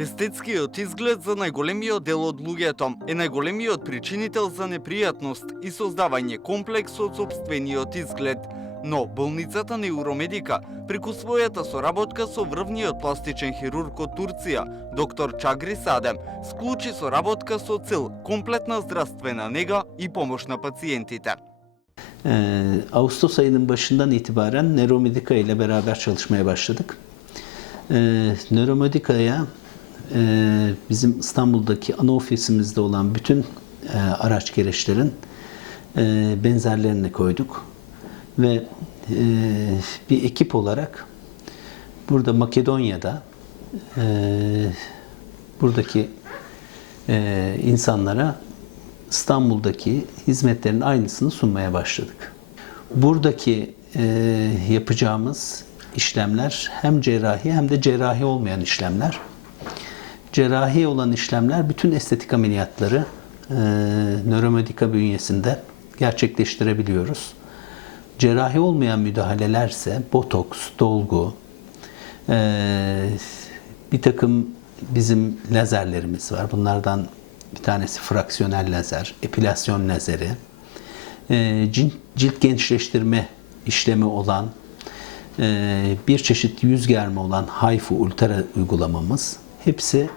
Естетскиот изглед за најголемиот дел од луѓето е најголемиот причинител за непријатност и создавање комплекс од сопствениот изглед. Но болницата Неуромедика, преку својата соработка со врвниот пластичен хирург од Турција, доктор Чагри Садем, склучи соработка со цел комплетна здравствена нега и помош на пациентите. Ağustos ayının başından itibaren Neuromedica ile beraber çalışmaya başladık. Neuromedica'ya bizim İstanbul'daki ana ofisimizde olan bütün araç gereçlerin benzerlerini koyduk. Ve bir ekip olarak burada Makedonya'da buradaki insanlara İstanbul'daki hizmetlerin aynısını sunmaya başladık. Buradaki yapacağımız işlemler hem cerrahi hem de cerrahi olmayan işlemler. Cerrahi olan işlemler bütün estetik ameliyatları Neuromedica bünyesinde gerçekleştirebiliyoruz. Cerrahi olmayan müdahalelerse botoks, dolgu, bir takım bizim lazerlerimiz var. Bunlardan bir tanesi fraksiyonel lazer, epilasyon lazeri, cilt gençleştirme işlemi olan, bir çeşit yüz germe olan HIFU ultra uygulamamız hepsi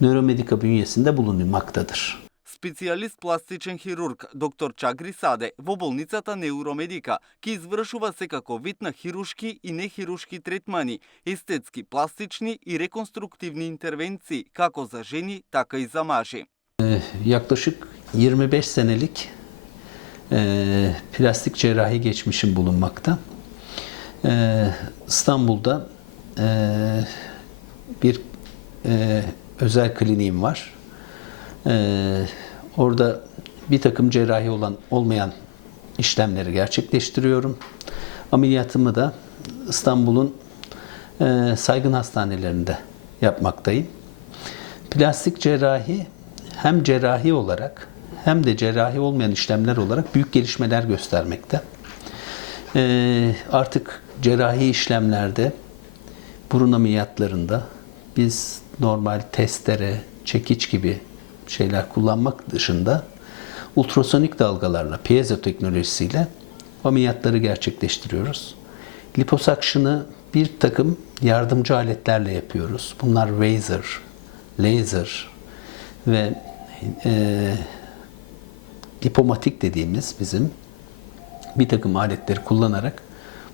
Neuromedica bünyesinde bulunmaktadır. Специјалист пластичен хирург доктор Чагри Саде во болницата Неуромедика ќе извршува секако вид на хирушки и нехирушки третмани, естетски, пластични и реконструктивни интервенции како за жени, така и за мажи. Yaklaşık 25 senelik plastik cerrahi geçmişim bulunmakta. İstanbul'da bir özel kliniğim var. Orada bir takım cerrahi olmayan işlemleri gerçekleştiriyorum. Ameliyatımı da İstanbul'un saygın hastanelerinde yapmaktayım. Plastik cerrahi hem cerrahi olarak hem de cerrahi olmayan işlemler olarak büyük gelişmeler göstermekte. Artık cerrahi işlemlerde, burun ameliyatlarında biz normal testere, çekiç gibi şeyler kullanmak dışında ultrasonik dalgalarla, piezo teknolojisiyle ameliyatları gerçekleştiriyoruz. Liposakşını bir takım yardımcı aletlerle yapıyoruz. Bunlar razor, laser ve lipomatik dediğimiz bizim bir takım aletleri kullanarak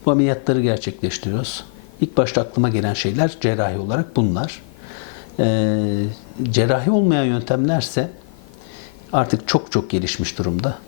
bu ameliyatları gerçekleştiriyoruz. İlk başta aklıma gelen şeyler cerrahi olarak bunlar. Cerrahi olmayan yöntemlerse artık çok gelişmiş durumda.